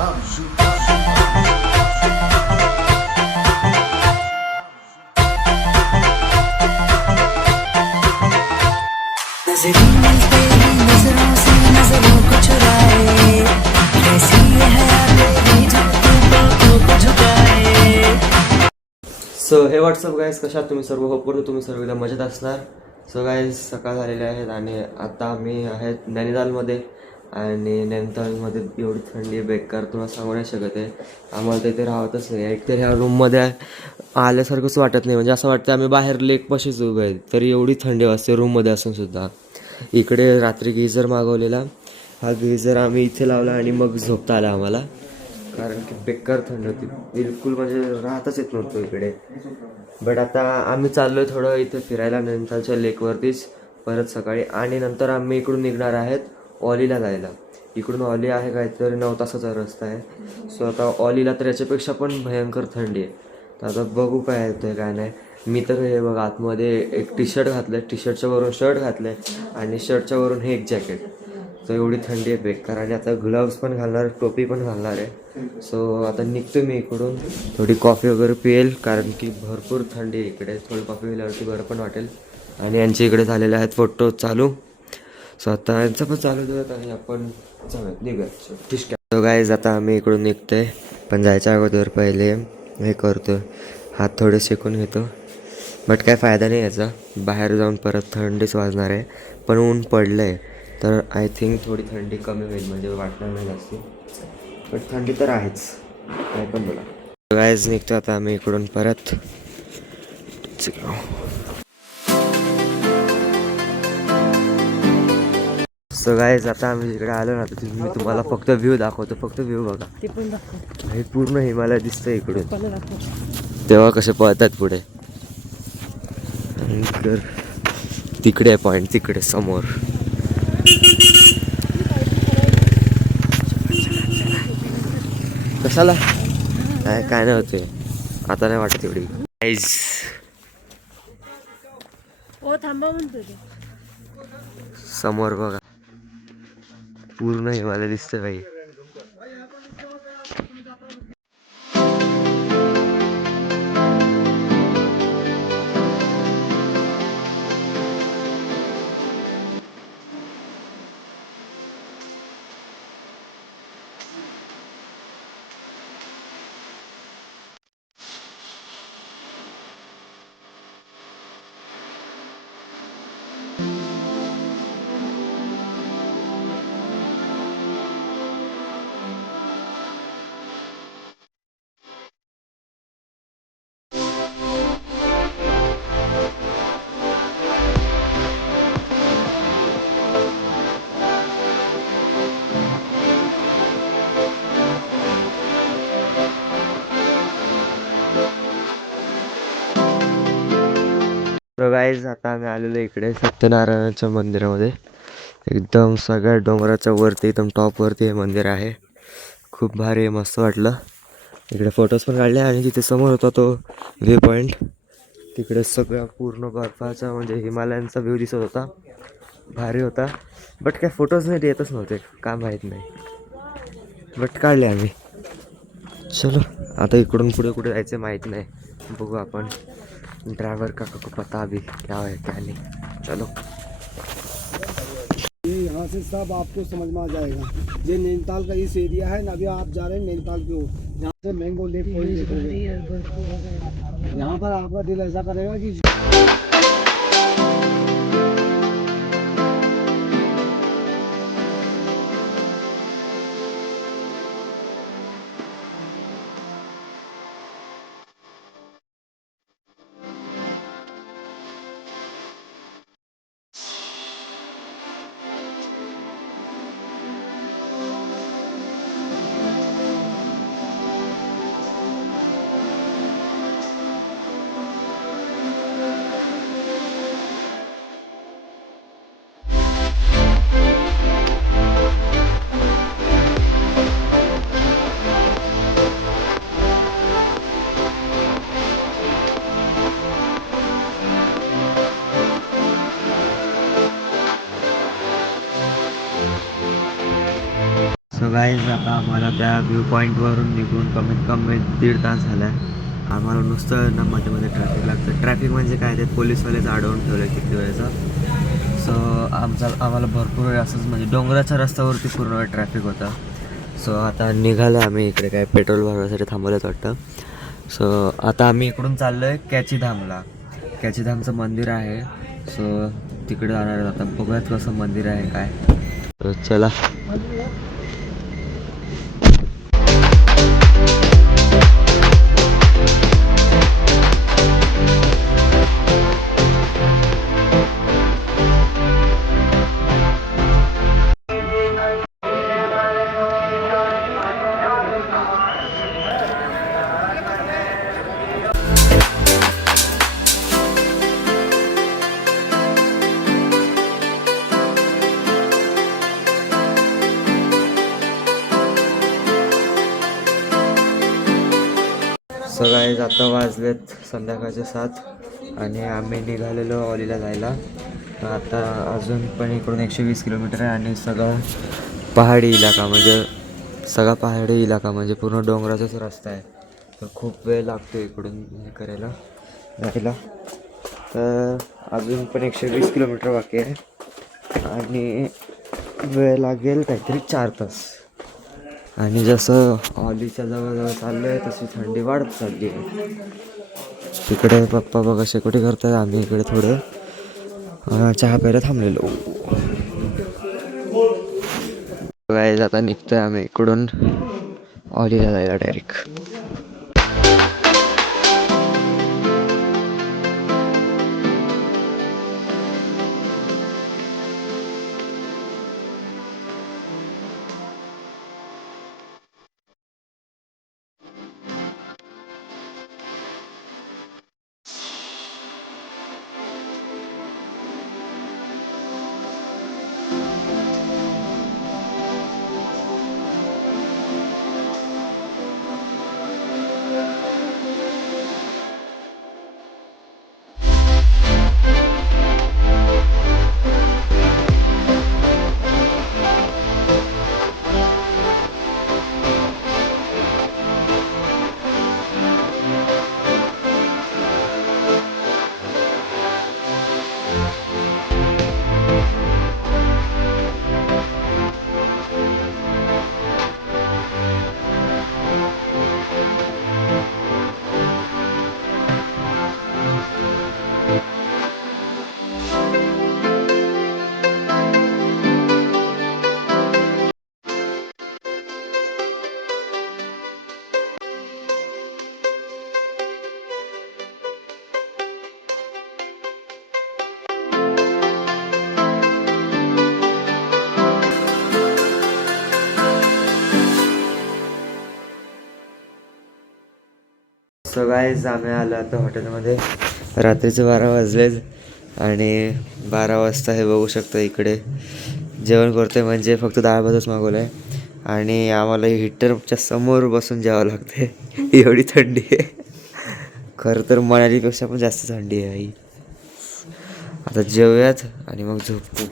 So हे WhatsApp guys, कशात तुम्ही सर्व? होप करतो तुम्ही सर्व एकदम मजेत असणार. सो गाईज, सकाळ झालेले आहेत आणि आता आम्ही आहेत नैनितालमध्ये. आणि नैनितालमध्ये एवढी थंडी बेकार तुम्हाला सांगू नाही शकत आहे. आम्हाला तिथे राहतच नाही. एक तर ह्या रूममध्ये आल्यासारखंच वाटत नाही. म्हणजे असं वाटतं आम्ही बाहेर लेकपाशीच उभे आहेत, तरी एवढी थंडी वाजते रूममध्ये असूनसुद्धा. इकडे रात्री गिझर मागवलेला, हा गिझर आम्ही इथे लावला आणि मग झोपता आला आम्हाला, कारण की बेकार थंड होती. बिलकुल म्हणजे राहतच येत नव्हतं इकडे. बट आता आम्ही चाललो आहे थोडं इथे फिरायला नैनितालच्या लेकवरतीच परत सकाळी. आणि नंतर आम्ही इकडून निघणार आहेत ऑलीला जायला. इकडून ऑली आहे काहीतरी 9 तासाचा रस्ता आहे. सो आता ऑलीला तर याच्यापेक्षा पण भयंकर थंडी आहे. तर आता बघू काय येतं काय नाही. मी तर हे बघ आतमध्ये एक टी शर्ट घातलं आहे, टी शर्टच्या वरून शर्ट घातलं आहे आणि शर्टच्या वरून हे एक जॅकेट. तर एवढी थंडी आहे बेकार. आणि आता ग्लव्स पण घालणार, टोपी पण घालणार आहे. सो आता निघतो मी इकडून. थोडी कॉफी वगैरे पिएल, कारण की भरपूर थंडी आहे इकडे. थोडी कॉफी पिल्यावरती बरं पण वाटेल. आणि यांच्या इकडे झालेले आहेत फोटो चालू. सो आता यांचं पण चालू देत आणि आपण जाऊयात निघूयात. ठीक आहे. सो गाईज, आता आम्ही इकडून निघतो आहे, पण जायच्या अगोदर पहिले हे करतो, हात थोडे शेकून घेतो. बट काय फायदा नाही याचा, बाहेर जाऊन परत थंडीच वाजणार आहे. पण ऊन पडलं आहे तर आय थिंक थोडी थंडी कमी होईल, म्हणजे वाटणार नाही जास्त. बट थंडी तर आहेच, काय पण बोला. गाईज, निघतो आता आम्ही इकडून परत. सो गाईज, आता आम्ही इकडे आलो ना, तर मी तुम्हाला फक्त व्ह्यू दाखवतो. फक्त व्ह्यू बघा, हे पूर्ण हिमालय दिसतं इकडून. तेव्हा कसे पळतात पुढे. तर तिकडे आहे पॉईंट, तिकडे समोर. कशाला काय नाही होते, आता नाही वाटत एवढी. गाईज, समोर बघा, पूर्ण हिमालय दिसतं भाई. तर गाईज, आता आम्ही आलेलो इकडे सत्यनारायणाच्या मंदिरामध्ये. एकदम सगळ्या डोंगराच्या वरती, एकदम टॉपवरती हे मंदिर आहे. खूप भारी, मस्त वाटलं. इकडे फोटोज पण काढले आणि तिथे समोर होता तो व्ह्यू पॉईंट. तिकडे सगळ्या पूर्ण बर्फाचा म्हणजे हिमालयांचा व्ह्यू दिसत होता, भारी होता. बट काय फोटोज नाही येतच नव्हते, का माहीत नाही. बट काढले आम्ही. चलो, आता इकडून पुढे कुठे जायचं माहीत नाही, बघू आपण. ड्राइवर का को पता अभी क्या है क्या नहीं. चलो, ये यहाँ से सब आपको समझ में आ जाएगा. ये नैनीताल का इस एरिया है ना, अभी आप जा रहे हैं नैनीताल की ओर. यहाँ से मैंगो लेक पॉइंट देखोगे. यहाँ पर आपका दिल ऐसा करेगा कि गाईज आता आम्हाला त्या व्ह्यू पॉईंटवरून निघून कमीत कमी 1.5 तास झाला आहे. आम्हाला नुसतं ना मध्ये मध्ये ट्रॅफिक लागतं. ट्रॅफिक म्हणजे काय, ते पोलीसवालेच अडवून ठेवलं आहे किती वेळेचा. सो आम्हाला भरपूर वेळ असंच म्हणजे डोंगराच्या रस्त्यावरती पूर्ण वेळ ट्रॅफिक होता. सो आता निघालो आम्ही इकडे, काय पेट्रोल भरण्यासाठी थांबवलंच वाटतं. सो आता आम्ही इकडून चाललो आहे कॅचीधामला. कॅचीधामचं मंदिर आहे. सो तिकडे जाणार आहे. आता बघूयात कसं मंदिर आहे काय. तर चला. सकाळी आता वाजलेत संध्याकाळचे 7 आणि आम्ही निघालेलो ऑलीला जायला. आता अजून पण इकडून 120 किलोमीटर आहे आणि पहाडी इलाका म्हणजे पूर्ण डोंगराचाच रस्ता आहे. तर खूप वेळ लागतो इकडून हे करायला जायला. तर अजून पण 120 किलोमीटर बाकी आहे आणि वेळ लागेल काहीतरी 4 तास. आणि जसं ऑलीच्या जवळजवळ चाललं आहे तशी थंडी वाढत चालली आहे. तिकडे पप्पा बघा शेकोटी करतात, आम्ही इकडे थोडं चहा प्यायला थांबलेलो. गाईज आता निघतोय आम्ही इकडून ऑलीला जायला डायरेक्ट. सो गाईज आम्ही आलो आता हॉटेलमध्ये. रात्रीचे 12 वाजलेच आणि 12 वाजता हे बघू शकतो इकडे जेवण करतोय. म्हणजे फक्त डाळ भातच मागवलं आहे आणि आम्हाला हीटरच्या समोर बसून जेवावं लागते. एवढी थंडी आहे. खरं तर मनालीपेक्षा पण जास्त थंडी आहे ही. आता जेवूयात आणि मग झोपू.